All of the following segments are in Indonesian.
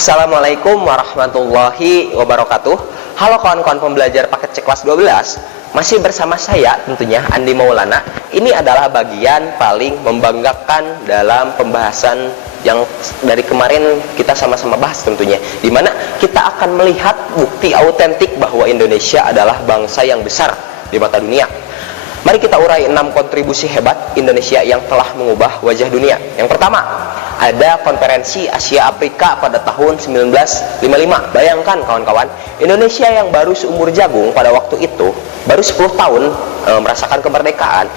Assalamualaikum warahmatullahi wabarakatuh. Halo kawan-kawan pembelajar paket C kelas 12. Masih bersama saya tentunya Andi Maulana. Ini adalah bagian paling membanggakan dalam pembahasan yang dari kemarin kita sama-sama bahas tentunya, dimana kita akan melihat bukti autentik bahwa Indonesia adalah bangsa yang besar di mata dunia. Mari kita urai 6 kontribusi hebat Indonesia yang telah mengubah wajah dunia. Yang pertama, ada konferensi Asia Afrika pada tahun 1955. Bayangkan kawan-kawan, Indonesia yang baru seumur jagung pada waktu itu, baru 10 tahun merasakan kemerdekaan,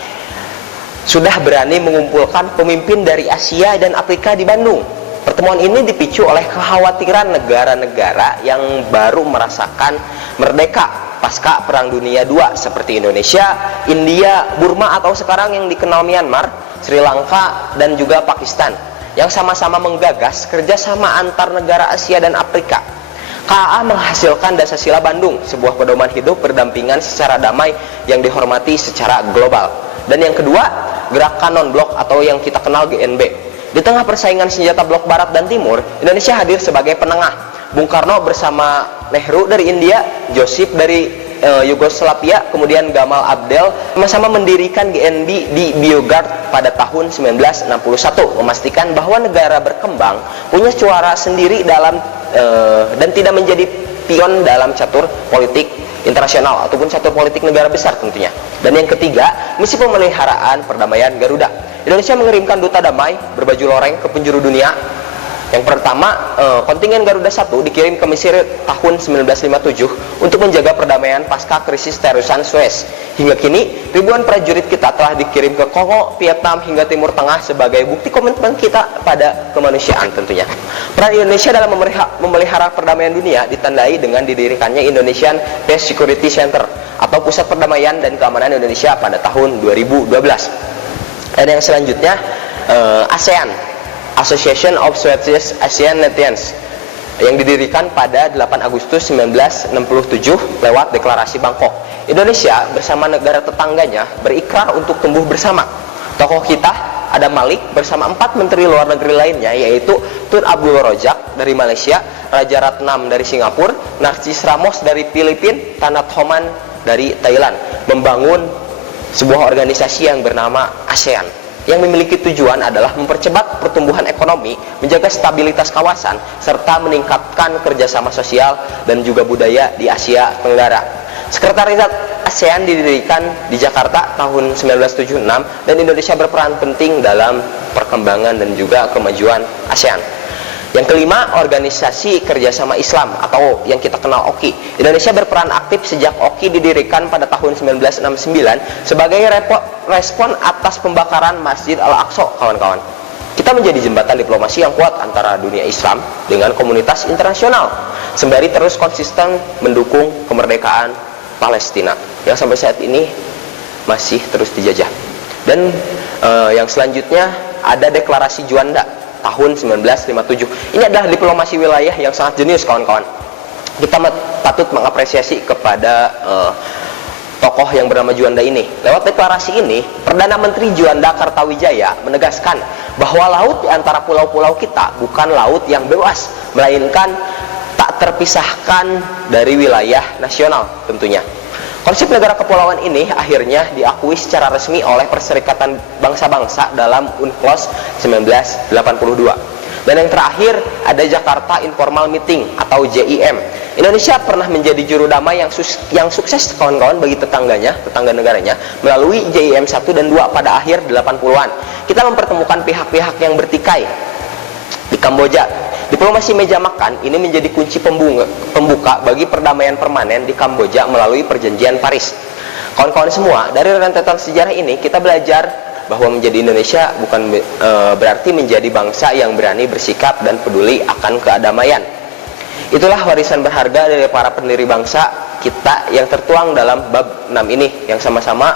sudah berani mengumpulkan pemimpin dari Asia dan Afrika di Bandung. Pertemuan ini dipicu oleh kekhawatiran negara-negara yang baru merasakan merdeka pasca Perang Dunia II seperti Indonesia, India, Burma atau sekarang yang dikenal Myanmar, Sri Lanka, dan juga Pakistan, yang sama-sama menggagas kerjasama antar negara Asia dan Afrika. KAA menghasilkan Dasar Bandung, sebuah pedoman hidup berdampingan secara damai yang dihormati secara global. Dan yang kedua, gerakan non-blok atau yang kita kenal GNB. Di tengah persaingan senjata blok barat dan timur, Indonesia hadir sebagai penengah. Bung Karno bersama Nehru dari India, Joseph dari Yugoslavia, kemudian Gamal Abdel sama-sama mendirikan GNB di Biograd pada tahun 1961, memastikan bahwa negara berkembang punya suara sendiri dalam dan tidak menjadi pion dalam catur politik internasional ataupun catur politik negara besar tentunya. Dan yang ketiga, misi pemeliharaan perdamaian Garuda. Indonesia mengirimkan duta damai berbaju loreng ke penjuru dunia. Yang pertama, kontingen Garuda 1 dikirim ke Mesir tahun 1957 untuk menjaga perdamaian pasca krisis terusan Suez. Hingga kini, ribuan prajurit kita telah dikirim ke Kongo, Vietnam, hingga Timur Tengah sebagai bukti komitmen kita pada kemanusiaan tentunya. Peran Indonesia dalam memelihara perdamaian dunia ditandai dengan didirikannya Indonesian Peace Security Center atau Pusat Perdamaian dan Keamanan Indonesia pada tahun 2012. Dan yang selanjutnya, ASEAN, Association of Southeast Asian Nations, yang didirikan pada 8 Agustus 1967 lewat Deklarasi Bangkok. Indonesia bersama negara tetangganya berikrar untuk tumbuh bersama. Tokoh kita Adam Malik bersama 4 menteri luar negeri lainnya, yaitu Tun Abdul Rojak dari Malaysia, Raja Ratnam dari Singapura, Narcis Ramos dari Filipina, Tanat Homan dari Thailand, membangun sebuah organisasi yang bernama ASEAN, yang memiliki tujuan adalah mempercepat pertumbuhan ekonomi, menjaga stabilitas kawasan, serta meningkatkan kerjasama sosial dan juga budaya di Asia Tenggara. Sekretariat ASEAN didirikan di Jakarta tahun 1976 dan Indonesia berperan penting dalam perkembangan dan juga kemajuan ASEAN. Yang kelima, Organisasi Kerjasama Islam atau yang kita kenal OKI. Indonesia berperan aktif sejak OKI didirikan pada tahun 1969 sebagai respon atas pembakaran Masjid Al-Aqsa, kawan-kawan. Kita menjadi jembatan diplomasi yang kuat antara dunia Islam dengan komunitas internasional, sembari terus konsisten mendukung kemerdekaan Palestina yang sampai saat ini masih terus dijajah. Dan yang selanjutnya ada Deklarasi Juanda tahun 1957. Ini adalah diplomasi wilayah yang sangat jenius, kawan-kawan. Kita patut mengapresiasi kepada tokoh yang bernama Juanda ini. Lewat deklarasi ini, Perdana Menteri Juanda Kartawijaya menegaskan bahwa laut di antara pulau-pulau kita bukan laut yang bebas, melainkan tak terpisahkan dari wilayah nasional tentunya. Konsep negara kepulauan ini akhirnya diakui secara resmi oleh Perserikatan Bangsa-Bangsa dalam UNCLOS 1982. Dan yang terakhir ada Jakarta Informal Meeting atau JIM. Indonesia pernah menjadi juru damai yang sukses, kawan-kawan, bagi tetangga negaranya melalui JIM 1 dan 2 pada akhir 80-an. Kita mempertemukan pihak-pihak yang bertikai di Kamboja. Diplomasi meja makan ini menjadi kunci pembuka bagi perdamaian permanen di Kamboja melalui Perjanjian Paris. Kawan-kawan semua, dari rentetan sejarah ini kita belajar bahwa menjadi Indonesia bukan berarti menjadi bangsa yang berani bersikap dan peduli akan kedamaian. Itulah warisan berharga dari para pendiri bangsa kita yang tertuang dalam bab 6 ini yang sama-sama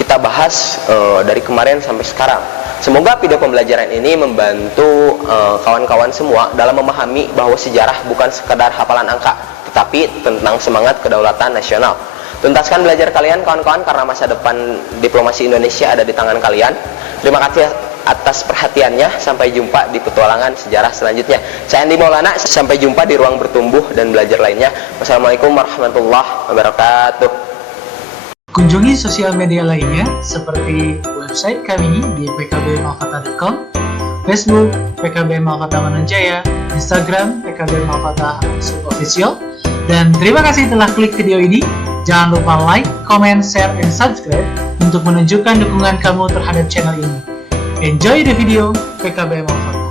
kita bahas dari kemarin sampai sekarang. Semoga video pembelajaran ini membantu kawan-kawan semua dalam memahami bahwa sejarah bukan sekadar hafalan angka, tetapi tentang semangat kedaulatan nasional. Tuntaskan belajar kalian, kawan-kawan, karena masa depan diplomasi Indonesia ada di tangan kalian. Terima kasih atas perhatiannya. Sampai jumpa di petualangan sejarah selanjutnya. Saya Andi Maulana, sampai jumpa di ruang bertumbuh dan belajar lainnya. Wassalamualaikum warahmatullahi wabarakatuh. Kunjungi sosial media lainnya seperti website kami di pkbmalkata.com, Facebook PKB Malkata Mananjaya, Instagram PKB Malkata Official. Dan terima kasih telah klik video ini. Jangan lupa like, comment, share, and subscribe untuk menunjukkan dukungan kamu terhadap channel ini. Enjoy the video PKB Malkata.